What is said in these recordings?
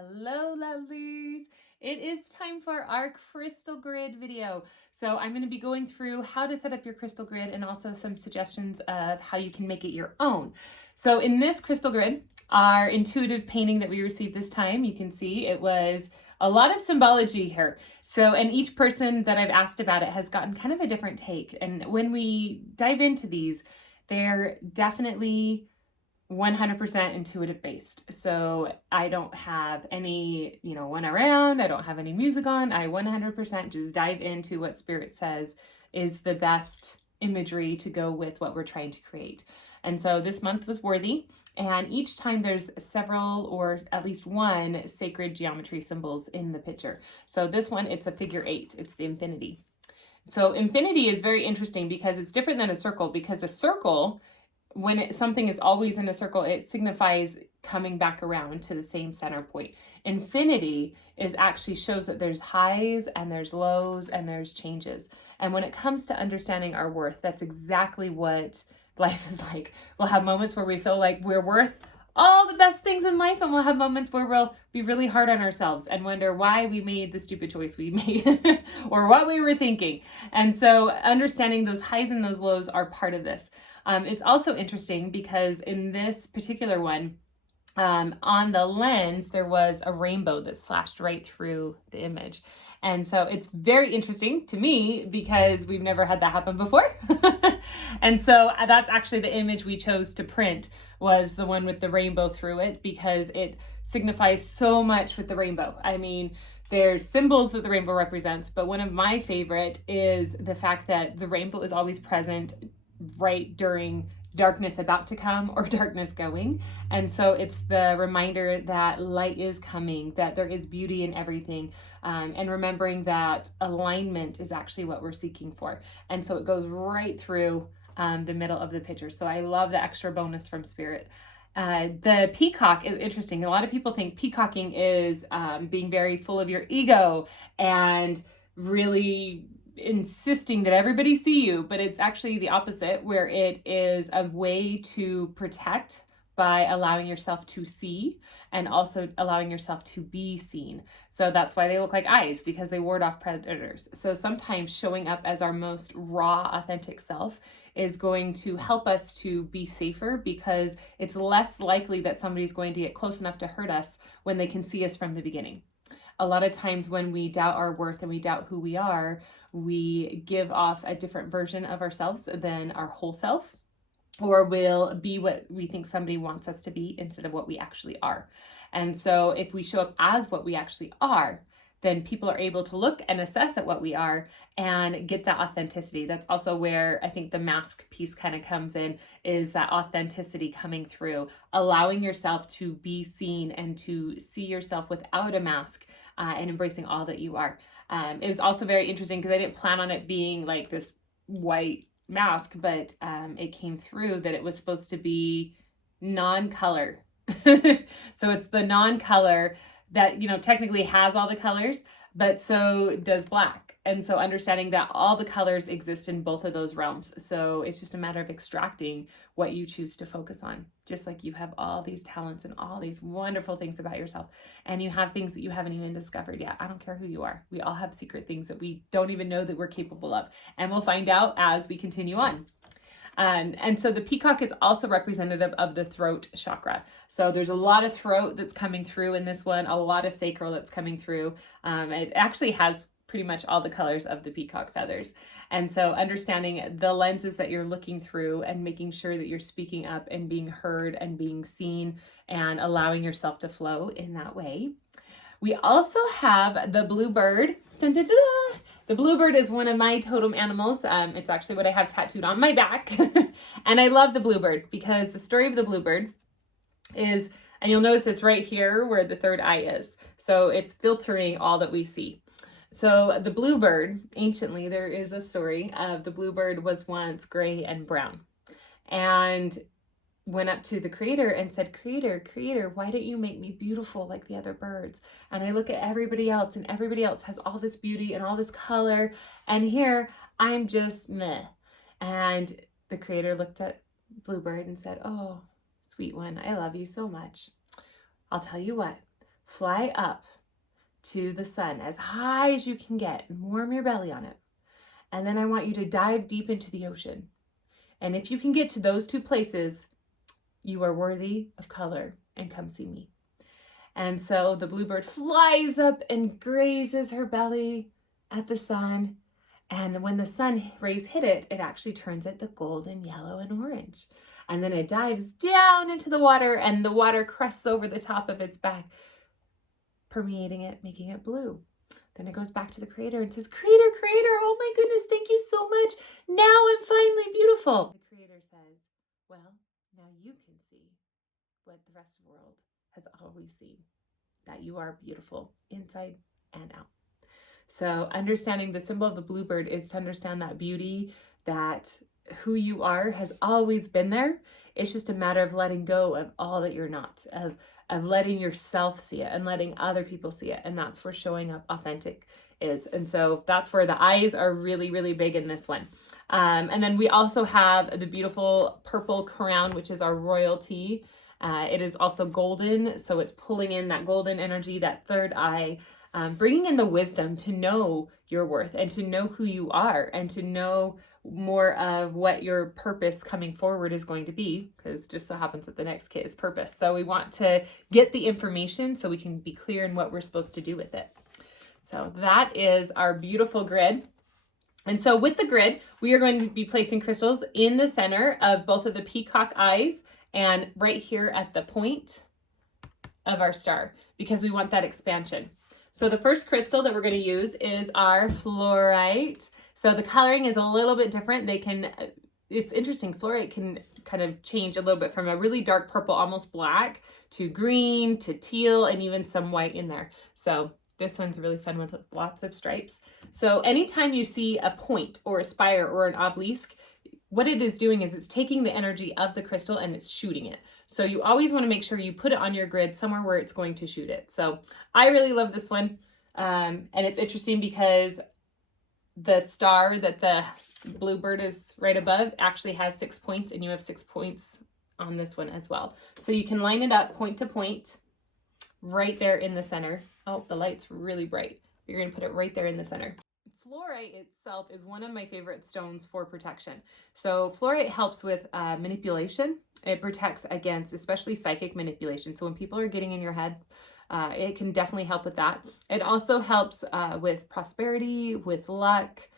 Hello, lovelies. It is time for our crystal grid video. So I'm going to be going through how to set up your crystal grid and also some suggestions of how you can make it your own. So in this crystal grid, our intuitive painting that we received this time, you can see it was a lot of symbology here. So, and each person that I've asked about it has gotten kind of a different take. And when we dive into these, they're definitely 100% intuitive based. So I don't have any, one around. I don't have any music on. I 100% just dive into what Spirit says is the best imagery to go with what we're trying to create. And so this month was worthy. And each time there's several or at least one sacred geometry symbols in the picture. So this one, it's a figure 8. It's the infinity. So infinity is very interesting because it's different than a circle, because a circle, when something is always in a circle, it signifies coming back around to the same center point. Infinity is actually shows that there's highs and there's lows and there's changes. And when it comes to understanding our worth, that's exactly what life is like. We'll have moments where we feel like we're worth all the best things in life, and we'll have moments where we'll be really hard on ourselves and wonder why we made the stupid choice we made or what we were thinking. And so understanding those highs and those lows are part of this. It's also interesting because in this particular one, on the lens, there was a rainbow that slashed right through the image. And so it's very interesting to me because we've never had that happen before. And so that's actually the image we chose to print, was the one with the rainbow through it, because it signifies so much with the rainbow. I mean, there's symbols that the rainbow represents, but one of my favorite is the fact that the rainbow is always present right during darkness about to come or darkness going. And so it's the reminder that light is coming, that there is beauty in everything, and remembering that alignment is actually what we're seeking for. And so it goes right through the middle of the picture. So I love the extra bonus from Spirit. The peacock is interesting. A lot of people think peacocking is being very full of your ego and really insisting that everybody see you, but it's actually the opposite, where it is a way to protect by allowing yourself to see and also allowing yourself to be seen. So that's why they look like eyes, because they ward off predators. So sometimes showing up as our most raw, authentic self is going to help us to be safer, because it's less likely that somebody's going to get close enough to hurt us when they can see us from the beginning. A lot of times when we doubt our worth and we doubt who we are, we give off a different version of ourselves than our whole self, or we'll be what we think somebody wants us to be instead of what we actually are. And so if we show up as what we actually are, then people are able to look and assess at what we are and get that authenticity. That's also where I think the mask piece kind of comes in, is that authenticity coming through, allowing yourself to be seen and to see yourself without a mask, and embracing all that you are. It was also very interesting because I didn't plan on it being like this white mask, but it came through that it was supposed to be non-color. So it's the non-color that, technically has all the colors, but so does black. And so understanding that all the colors exist in both of those realms. So it's just a matter of extracting what you choose to focus on. Just like you have all these talents and all these wonderful things about yourself, and you have things that you haven't even discovered yet. I don't care who you are. We all have secret things that we don't even know that we're capable of. And we'll find out as we continue on. And so the peacock is also representative of the throat chakra. So there's a lot of throat that's coming through in this one, a lot of sacral that's coming through. It actually has pretty much all the colors of the peacock feathers. And so understanding the lenses that you're looking through and making sure that you're speaking up and being heard and being seen and allowing yourself to flow in that way. We also have the bluebird. Dun, dun, dun, dun. The bluebird is one of my totem animals. It's actually what I have tattooed on my back. And I love the bluebird because the story of the bluebird is, and you'll notice it's right here where the third eye is. So it's filtering all that we see. So the bluebird, anciently, there is a story of the bluebird was once gray and brown. And went up to the creator and said, creator, why don't you make me beautiful like the other birds? And I look at everybody else, and everybody else has all this beauty and all this color, and here I'm just meh. And the creator looked at Bluebird and said, oh, sweet one, I love you so much. I'll tell you what, fly up to the sun as high as you can get and warm your belly on it. And then I want you to dive deep into the ocean. And if you can get to those two places, you are worthy of color, and come see me. And so the bluebird flies up and grazes her belly at the sun. And when the sun rays hit it, it actually turns it the golden yellow and orange. And then it dives down into the water, and the water crests over the top of its back, permeating it, making it blue. Then it goes back to the creator and says, Creator, creator, oh my goodness, thank you so much. Now I'm finally beautiful. The creator says, well, now you can see what the rest of the world has always seen, that you are beautiful inside and out. So understanding the symbol of the bluebird is to understand that beauty, that who you are has always been there. It's just a matter of letting go of all that you're not, of letting yourself see it and letting other people see it. And that's where showing up authentic is. And so that's where the eyes are really, really big in this one. And then we also have the beautiful purple crown, which is our royalty. It is also golden. So it's pulling in that golden energy, that third eye, bringing in the wisdom to know your worth and to know who you are and to know more of what your purpose coming forward is going to be, because just so happens that the next kit is purpose. So we want to get the information so we can be clear in what we're supposed to do with it. So that is our beautiful grid. And so with the grid, we are going to be placing crystals in the center of both of the peacock eyes and right here at the point of our star, because we want that expansion. So the first crystal that we're going to use is our fluorite. So the coloring is a little bit different. It's interesting, fluorite can kind of change a little bit from a really dark purple, almost black, to green, to teal, and even some white in there. So this one's really fun with lots of stripes. So anytime you see a point or a spire or an obelisk, what it is doing is it's taking the energy of the crystal and it's shooting it. So you always want to make sure you put it on your grid somewhere where it's going to shoot it. So I really love this one. And it's interesting because the star that the bluebird is right above actually has 6 points, and you have 6 points on this one as well. So you can line it up point to point right there in the center. Oh, the light's really bright. You're going to put it right there in the center. Fluorite itself is one of my favorite stones for protection. So fluorite helps with manipulation. It protects against especially psychic manipulation. So when people are getting in your head, it can definitely help with that. It also helps with prosperity, with luck,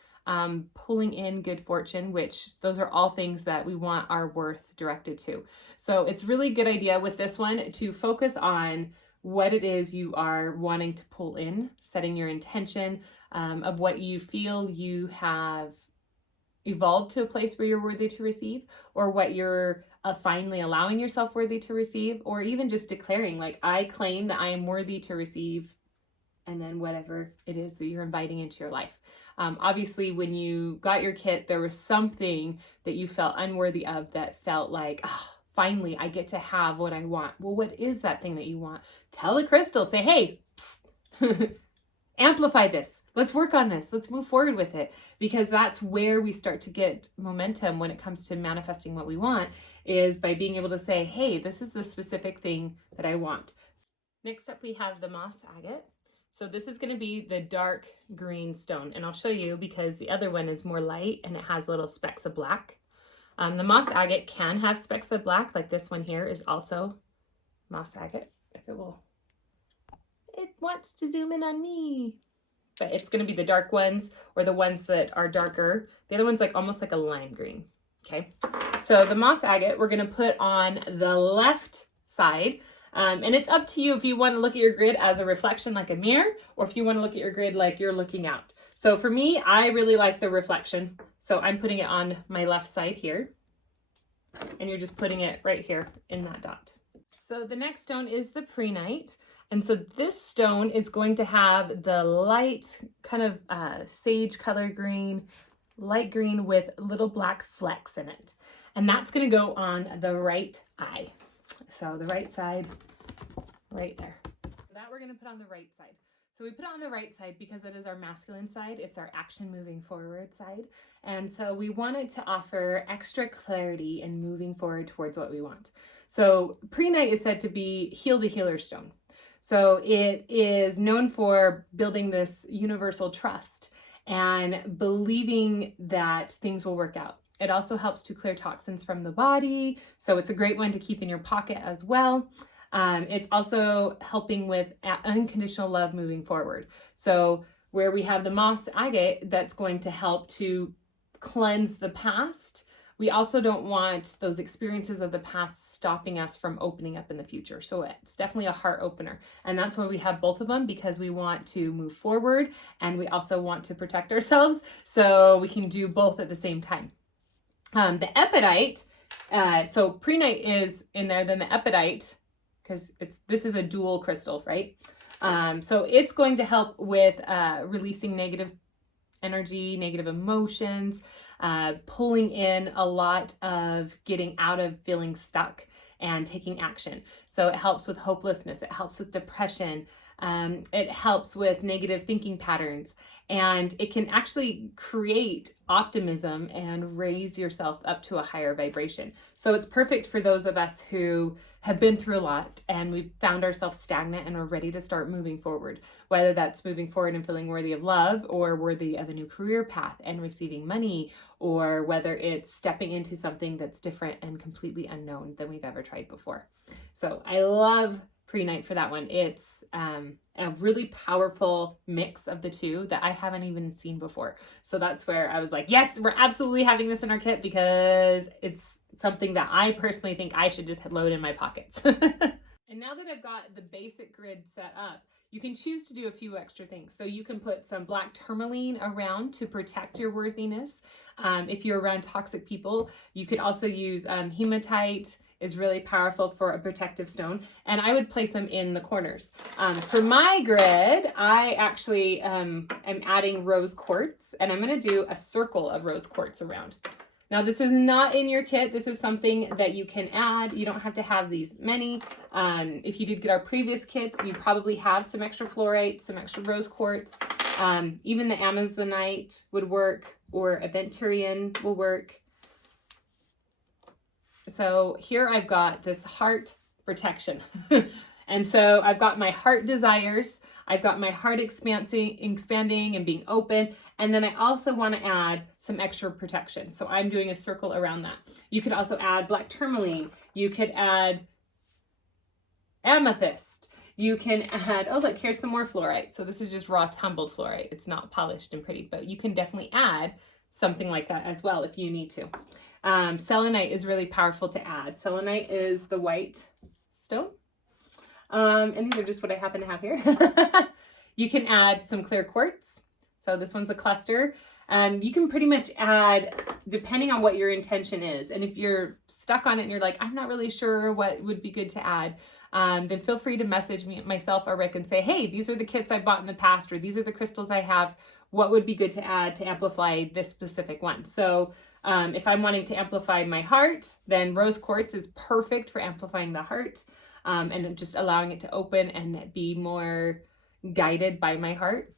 pulling in good fortune, which those are all things that we want our worth directed to. So it's really good idea with this one to focus on what it is you are wanting to pull in, setting your intention of what you feel you have evolved to a place where you're worthy to receive, or what you're finally allowing yourself worthy to receive, or even just declaring like, I claim that I am worthy to receive, and then whatever it is that you're inviting into your life. Obviously, when you got your kit, there was something that you felt unworthy of that felt like, oh, finally, I get to have what I want. Well, what is that thing that you want? Tell the crystal, say, hey, amplify this. Let's work on this. Let's move forward with it, because that's where we start to get momentum when it comes to manifesting what we want, is by being able to say, hey, this is the specific thing that I want. Next up, we have the moss agate. So this is going to be the dark green stone, and I'll show you because the other one is more light and it has little specks of black. The moss agate can have specks of black, like this one here is also moss agate. If it will, it wants to zoom in on me. But it's going to be the dark ones, or the ones that are darker. The other one's like almost like a lime green. Okay, so the moss agate we're going to put on the left side. And it's up to you if you want to look at your grid as a reflection like a mirror, or if you want to look at your grid like you're looking out. So for me, I really like the reflection. So I'm putting it on my left side here. And you're just putting it right here in that dot. So the next stone is the prehnite. And so this stone is going to have the light kind of sage color green, light green with little black flecks in it. And that's going to go on the right eye. So the right side, right there. That we're going to put on the right side. So we put it on the right side because it is our masculine side. It's our action moving forward side. And so we want it to offer extra clarity in moving forward towards what we want. So prehnite is said to be heal the healer stone. So it is known for building this universal trust and believing that things will work out. It also helps to clear toxins from the body. So it's a great one to keep in your pocket as well. It's also helping with unconditional love moving forward. So where we have the moss agate, that's going to help to cleanse the past. We also don't want those experiences of the past stopping us from opening up in the future. So it's definitely a heart opener. And that's why we have both of them, because we want to move forward and we also want to protect ourselves. So we can do both at the same time. The epidite, so prehnite is in there, then the epidite, because this is a dual crystal, right? So it's going to help with releasing negative energy, negative emotions, pulling in a lot of getting out of feeling stuck and taking action. So it helps with hopelessness. It helps with depression. It helps with negative thinking patterns, and it can actually create optimism and raise yourself up to a higher vibration. So it's perfect for those of us who have been through a lot and we've found ourselves stagnant and we're ready to start moving forward, whether that's moving forward and feeling worthy of love or worthy of a new career path and receiving money, or whether it's stepping into something that's different and completely unknown than we've ever tried before. So I love prehnite for that one. It's a really powerful mix of the two that I haven't even seen before. So that's where I was like, yes, we're absolutely having this in our kit, because it's something that I personally think I should just load in my pockets. And now that I've got the basic grid set up, you can choose to do a few extra things. So you can put some black tourmaline around to protect your worthiness. If you're around toxic people, you could also use hematite, is really powerful for a protective stone, and I would place them in the corners. For my grid, I actually am adding rose quartz, and I'm going to do a circle of rose quartz around. Now, this is not in your kit. This is something that you can add. You don't have to have these many. If you did get our previous kits, you probably have some extra fluorite, some extra rose quartz. Even the amazonite would work, or aventurine will work. So here I've got this heart protection. And so I've got my heart desires. I've got my heart expanding and being open. And then I also want to add some extra protection. So I'm doing a circle around that. You could also add black tourmaline. You could add amethyst. You can add, oh look, here's some more fluorite. So this is just raw tumbled fluorite. It's not polished and pretty, but you can definitely add something like that as well if you need to. Selenite is really powerful to add. Selenite is the white stone. And these are just what I happen to have here. You can add some clear quartz. So this one's a cluster. You can pretty much add, depending on what your intention is. And if you're stuck on it and you're like, I'm not really sure what would be good to add, then feel free to message me, myself, or Rick, and say, hey, these are the kits I bought in the past, or these are the crystals I have. What would be good to add to amplify this specific one? So if I'm wanting to amplify my heart, then rose quartz is perfect for amplifying the heart, and just allowing it to open and be more guided by my heart.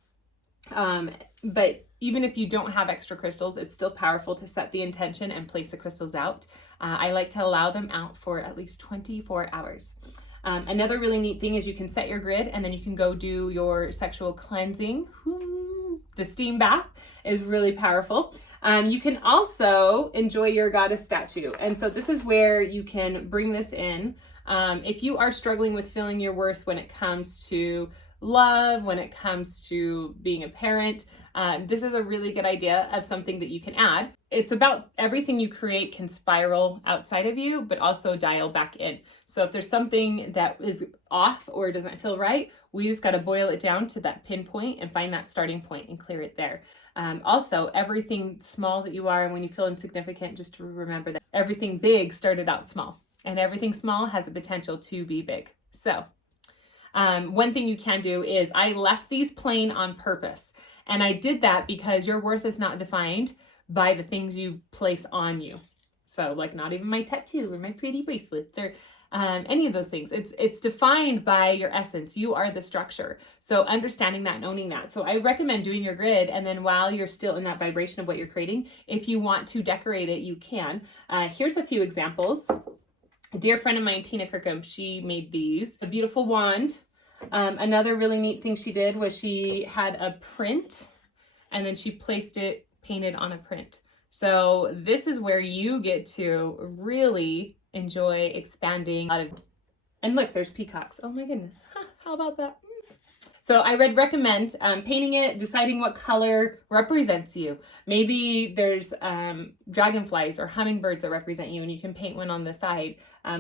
But even if you don't have extra crystals, it's still powerful to set the intention and place the crystals out. I like to allow them out for at least 24 hours. Another really neat thing is you can set your grid, and then you can go do your sexual cleansing. The steam bath is really powerful. You can also enjoy your goddess statue. And so this is where you can bring this in. If you are struggling with feeling your worth when it comes to love, when it comes to being a parent, this is a really good idea of something that you can add. It's about everything you create can spiral outside of you, but also dial back in. So if there's something that is off or doesn't feel right, we just got to boil it down to that pinpoint and find that starting point and clear it there. Also, everything small that you are, and when you feel insignificant, just to remember that everything big started out small, and everything small has a potential to be big. So one thing you can do is, I left these plain on purpose. And I did that because your worth is not defined by the things you place on you. So like not even my tattoo or my pretty bracelets or any of those things. It's defined by your essence. You are the structure. So understanding that and owning that. So I recommend doing your grid, and then while you're still in that vibration of what you're creating, if you want to decorate it, you can. Here's a few examples. A dear friend of mine, Tina Kirkham, she made these. A beautiful wand. Another really neat thing she did was she had a print and then she placed it painted on a print. So this is where you get to really enjoy expanding out of, and look, there's peacocks. Oh my goodness. How about that? So I would recommend painting it, deciding what color represents you. Maybe there's dragonflies or hummingbirds that represent you and you can paint one on the side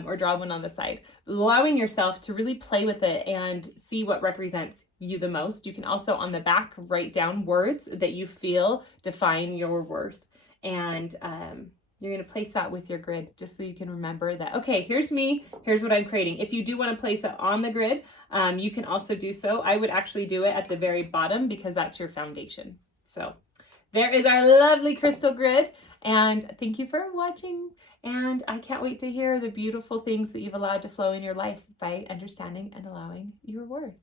or draw one on the side. Allowing yourself to really play with it and see what represents you the most. You can also on the back write down words that you feel define your worth. And you're going to place that with your grid just so you can remember that, okay, here's me, here's what I'm creating. If you do want to place it on the grid, you can also do so. I would actually do it at the very bottom because that's your foundation. So there is our lovely crystal grid. And thank you for watching. And I can't wait to hear the beautiful things that you've allowed to flow in your life by understanding and allowing your worth.